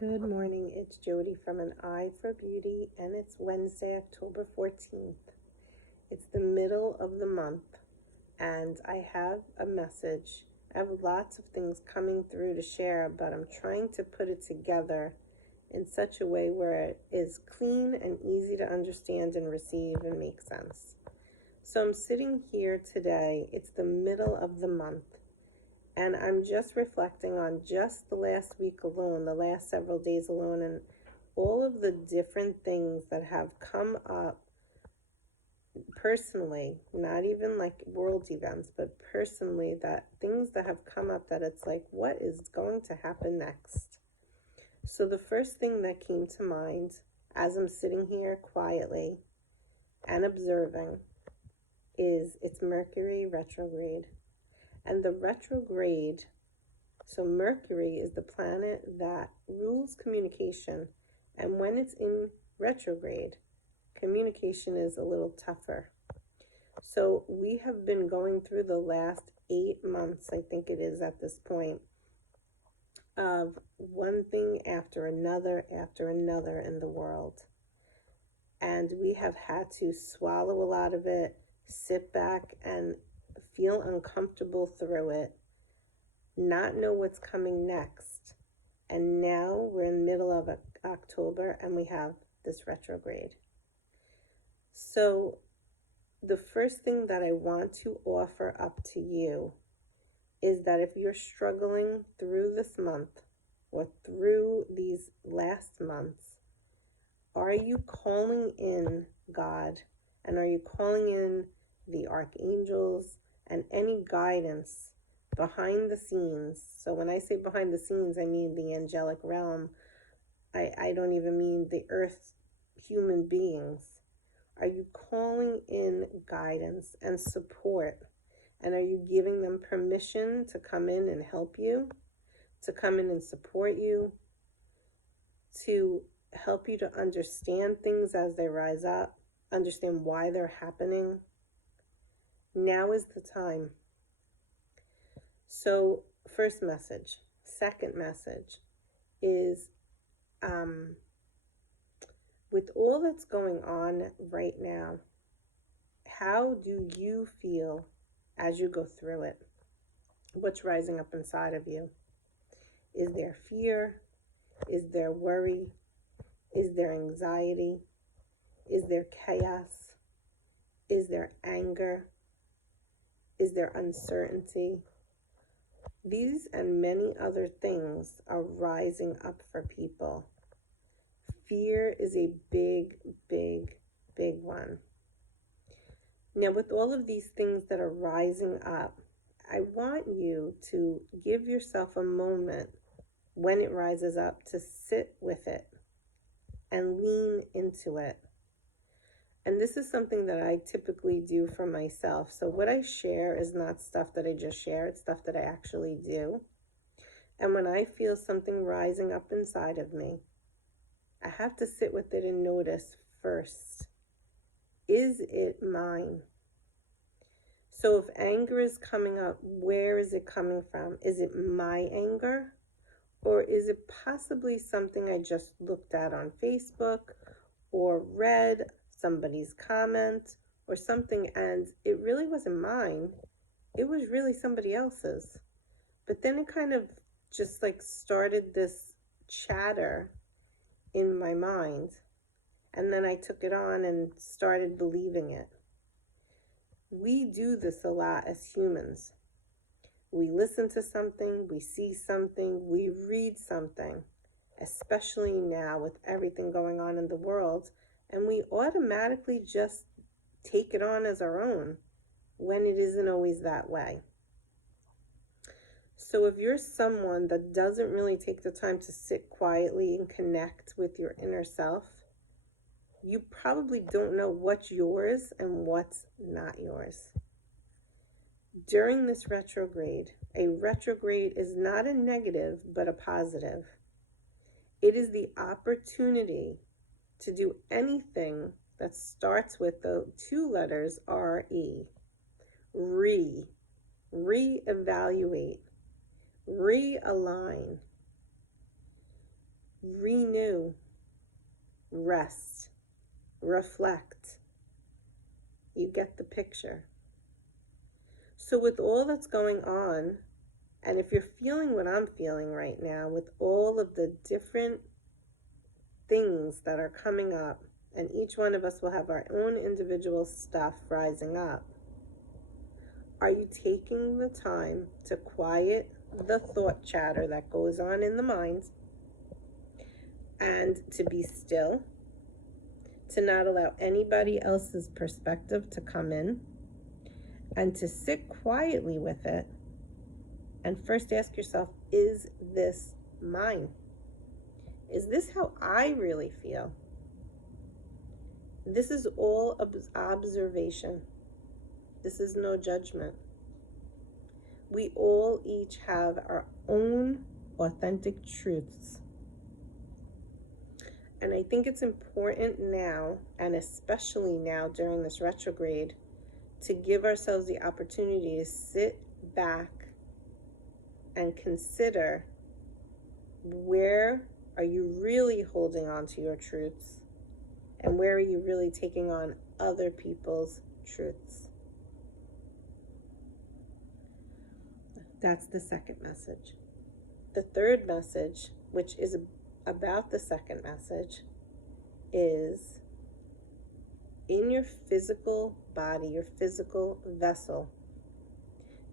Good morning, it's Jody from An Eye for Beauty, and it's Wednesday, October 14th. It's the middle of the month, and I have a message. I have lots of things coming through to share, but I'm trying to put it together in such a way where it is clean and easy to understand and receive and make sense. So I'm sitting here today, it's the middle of the month. And I'm just reflecting on just the last week alone, the last several days alone, and all of the different things that have come up personally, not even like world events, but personally, that things that have come up that it's like, what is going to happen next? So the first thing that came to mind as I'm sitting here quietly and observing is it's Mercury Retrograde. And the retrograde, so Mercury is the planet that rules communication. And when it's in retrograde, communication is a little tougher. So we have been going through the last 8 months, I think it is at this point, of one thing after another in the world. And we have had to swallow a lot of it, sit back and feel uncomfortable through it, not know what's coming next. And now we're in the middle of October and we have this retrograde. So the first thing that I want to offer up to you is that if you're struggling through this month or through these last months, are you calling in God? And are you calling in the archangels and any guidance behind the scenes? So when I say behind the scenes, I mean the angelic realm. I don't even mean the earth human beings. Are you calling in guidance and support? And are you giving them permission to come in and help you, to come in and support you, to help you to understand things as they rise up, understand why they're happening? Now is the time. So, first message. Second message is with all that's going on right now, how do you feel as you go through it? What's rising up inside of you? Is there fear? Is there worry? Is there anxiety? Is there chaos? Is there anger? Is there uncertainty? These and many other things are rising up for people. Fear is a big, big, big one. Now, with all of these things that are rising up, I want you to give yourself a moment when it rises up to sit with it and lean into it. And this is something that I typically do for myself. So what I share is not stuff that I just share, it's stuff that I actually do. And when I feel something rising up inside of me, I have to sit with it and notice first, is it mine? So if anger is coming up, where is it coming from? Is it my anger? Or is it possibly something I just looked at on Facebook or read somebody's comment or something, and it really wasn't mine, it was really somebody else's? But then it kind of just like started this chatter in my mind, and then I took it on and started believing it. We do this a lot as humans. We listen to something, we see something, we read something, especially now with everything going on in the world, and we automatically just take it on as our own when it isn't always that way. So if you're someone that doesn't really take the time to sit quietly and connect with your inner self, you probably don't know what's yours and what's not yours. During this retrograde, a retrograde is not a negative, but a positive. It is the opportunity to do anything that starts with the 2 letters R-E. Reevaluate, realign. renew, rest, reflect. You get the picture. So with all that's going on, and if you're feeling what I'm feeling right now, with all of the different things that are coming up, and each one of us will have our own individual stuff rising up, are you taking the time to quiet the thought chatter that goes on in the mind, and to be still, to not allow anybody else's perspective to come in, and to sit quietly with it and first ask yourself, is this mine? Is this how I really feel? This is all observation. This is no judgment. We all each have our own authentic truths. And I think it's important now, and especially now during this retrograde, to give ourselves the opportunity to sit back and consider, where are you really holding on to your truths, and where are you really taking on other people's truths? That's the second message. The third message, which is about the second message, is in your physical body, your physical vessel,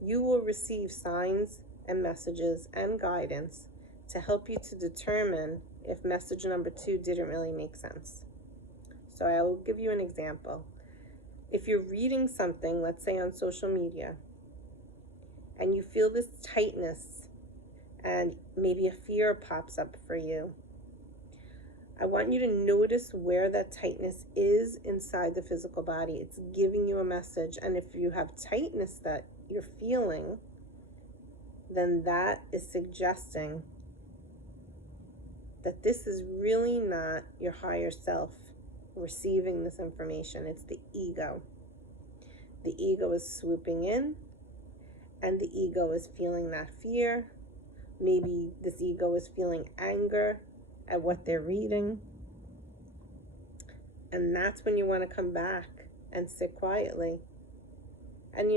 you will receive signs and messages and guidance to help you to determine if message number 2 didn't really make sense. So I will give you an example. If you're reading something, let's say on social media, and you feel this tightness and maybe a fear pops up for you, I want you to notice where that tightness is inside the physical body. It's giving you a message. And if you have tightness that you're feeling, then that is suggesting that this is really not your higher self receiving this information. It's the ego. The ego is swooping in, and the ego is feeling that fear. Maybe this ego is feeling anger at what they're reading. And that's when you want to come back and sit quietly. And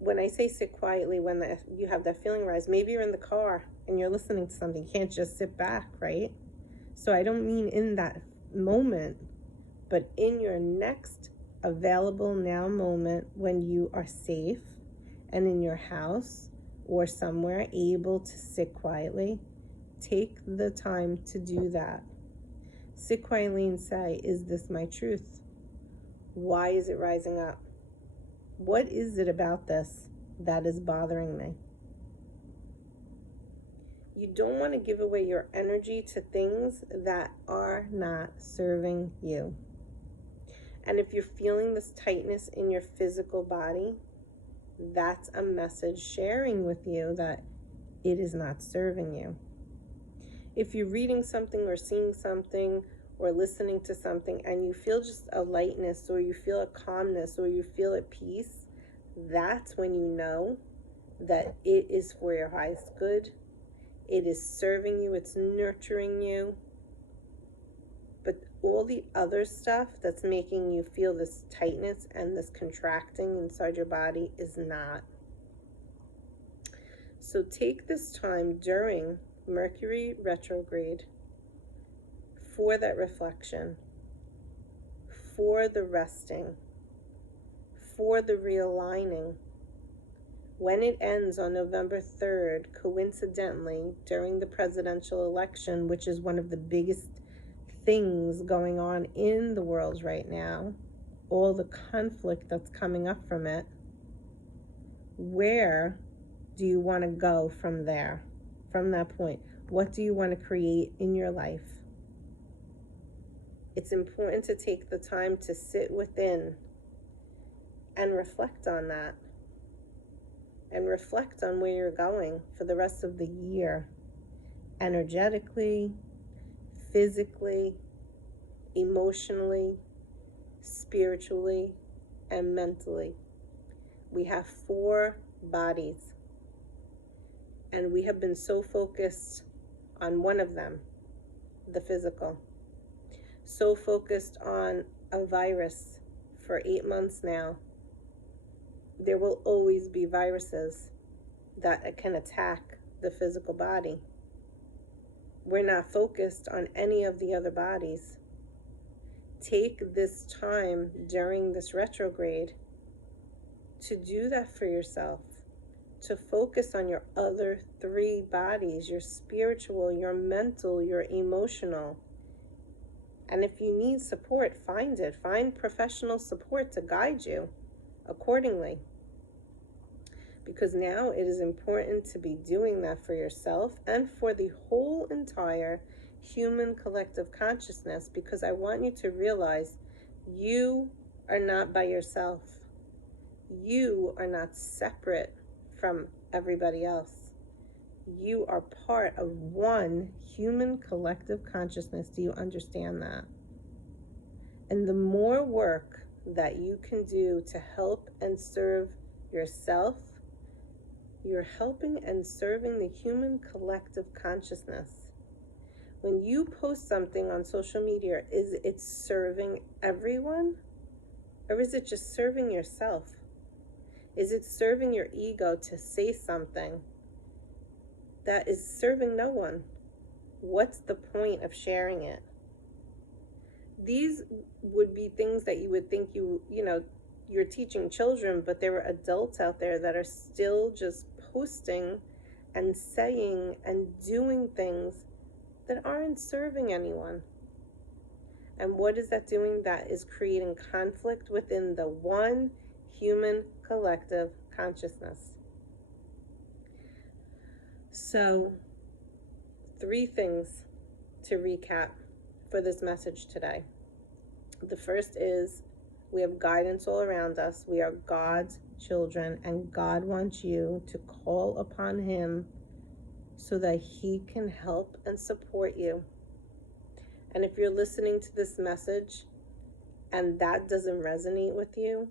when I say sit quietly, when you have that feeling rise, maybe you're in the car and you're listening to something. You can't just sit back, right? So I don't mean in that moment, but in your next available now moment, when you are safe and in your house or somewhere able to sit quietly, take the time to do that. Sit quietly and say, is this my truth? Why is it rising up? What is it about this that is bothering me? You don't want to give away your energy to things that are not serving you. And if you're feeling this tightness in your physical body, that's a message sharing with you that it is not serving you. If you're reading something or seeing something or listening to something and you feel just a lightness, or you feel a calmness, or you feel at peace, that's when you know that it is for your highest good. It is serving you, it's nurturing you. But all the other stuff that's making you feel this tightness and this contracting inside your body is not. So take this time during Mercury Retrograde for that reflection, for the resting, for the realigning. When it ends on November 3rd, coincidentally, during the presidential election, which is one of the biggest things going on in the world right now, all the conflict that's coming up from it, where do you want to go from there? From that point, what do you want to create in your life? It's important to take the time to sit within and reflect on that, and reflect on where you're going for the rest of the year, energetically, physically, emotionally, spiritually, and mentally. We have 4 bodies, and we have been so focused on one of them the physical. So focused on a virus for 8 months now. There will always be viruses that can attack the physical body. We're not focused on any of the other bodies. Take this time during this retrograde to do that for yourself, to focus on your other 3 bodies, your spiritual, your mental, your emotional. And if you need support, find it. Find professional support to guide you accordingly. Because now it is important to be doing that for yourself and for the whole entire human collective consciousness, because I want you to realize you are not by yourself. You are not separate from everybody else. You are part of one human collective consciousness. Do you understand that? And the more work that you can do to help and serve yourself, you're helping and serving the human collective consciousness. When you post something on social media, is it serving everyone? Or is it just serving yourself? Is it serving your ego to say something that is serving no one? What's the point of sharing it? These would be things that you would think you're teaching children, but there are adults out there that are still just posting and saying and doing things that aren't serving anyone. And what is that doing? That is creating conflict within the one human collective consciousness. So, 3 things to recap for this message today. The first is, we have guidance all around us. We are God's children, and God wants you to call upon Him so that He can help and support you. And if you're listening to this message and that doesn't resonate with you,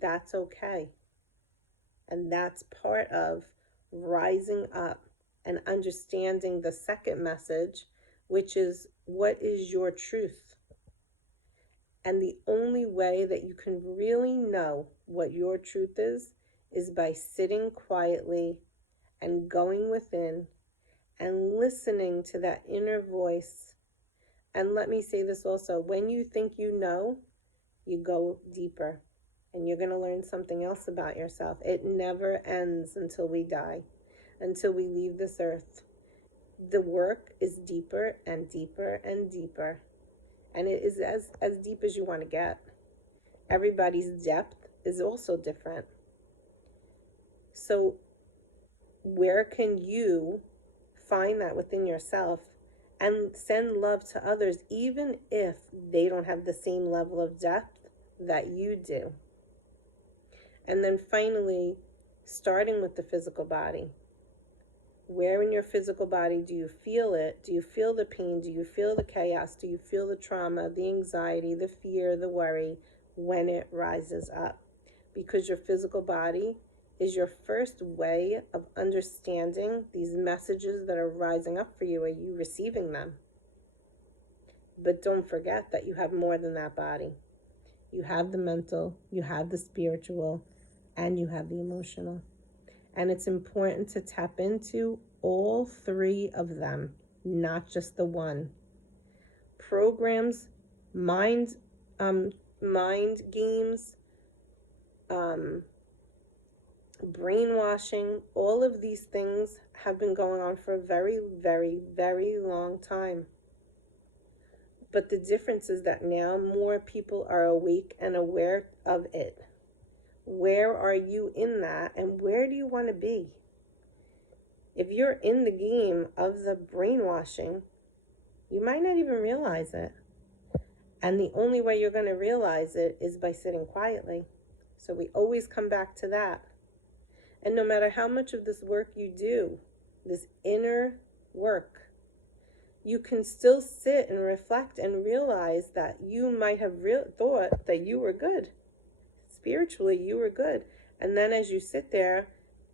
that's okay. And that's part of rising up and understanding the second message, which is, what is your truth? And the only way that you can really know what your truth is by sitting quietly and going within and listening to that inner voice. And let me say this also, when you think you know, you go deeper and you're going to learn something else about yourself. It never ends until we die, until we leave this earth. The work is deeper and deeper and deeper. And it is as deep as you want to get. Everybody's depth is also different. So where can you find that within yourself and send love to others, even if they don't have the same level of depth that you do? And then finally, starting with the physical body. Where in your physical body do you feel it? Do you feel the pain? Do you feel the chaos? Do you feel the trauma, the anxiety, the fear, the worry when it rises up? Because your physical body is your first way of understanding these messages that are rising up for you. Are you receiving them? But don't forget that you have more than that body. You have the mental, you have the spiritual, and you have the emotional. And it's important to tap into all 3 of them, not just the one. Programs, mind games, brainwashing, all of these things have been going on for a very, very, very long time. But the difference is that now more people are awake and aware of it. Where are you in that, and where do you want to be? If you're in the game of the brainwashing, you might not even realize it. And the only way you're going to realize it is by sitting quietly. So we always come back to that. And no matter how much of this work you do, this inner work, you can still sit and reflect and realize that you might have thought that you were good. Spiritually, you were good. And then as you sit there,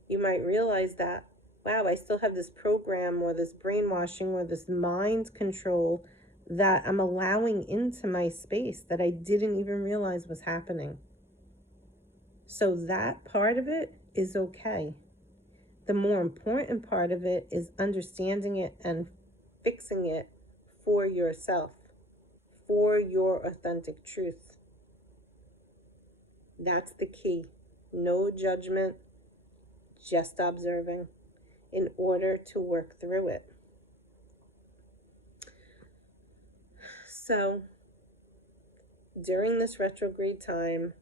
you might realize that wow, I still have this program or this brainwashing or this mind control that I'm allowing into my space that I didn't even realize was happening. So that part of it is okay. The more important part of it is understanding it and fixing it for yourself, for your authentic truth. That's the key. No judgment, just observing in order to work through it. So, during this retrograde time,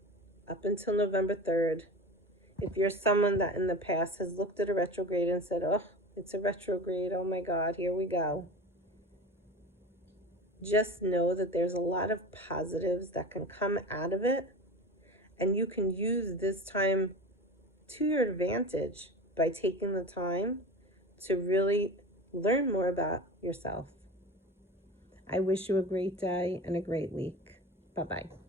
up until November 3rd, if you're someone that in the past has looked at a retrograde and said, oh, it's a retrograde, oh my God, here we go. Just know that there's a lot of positives that can come out of it, and you can use this time to your advantage by taking the time to really learn more about yourself. I wish you a great day and a great week. Bye-bye.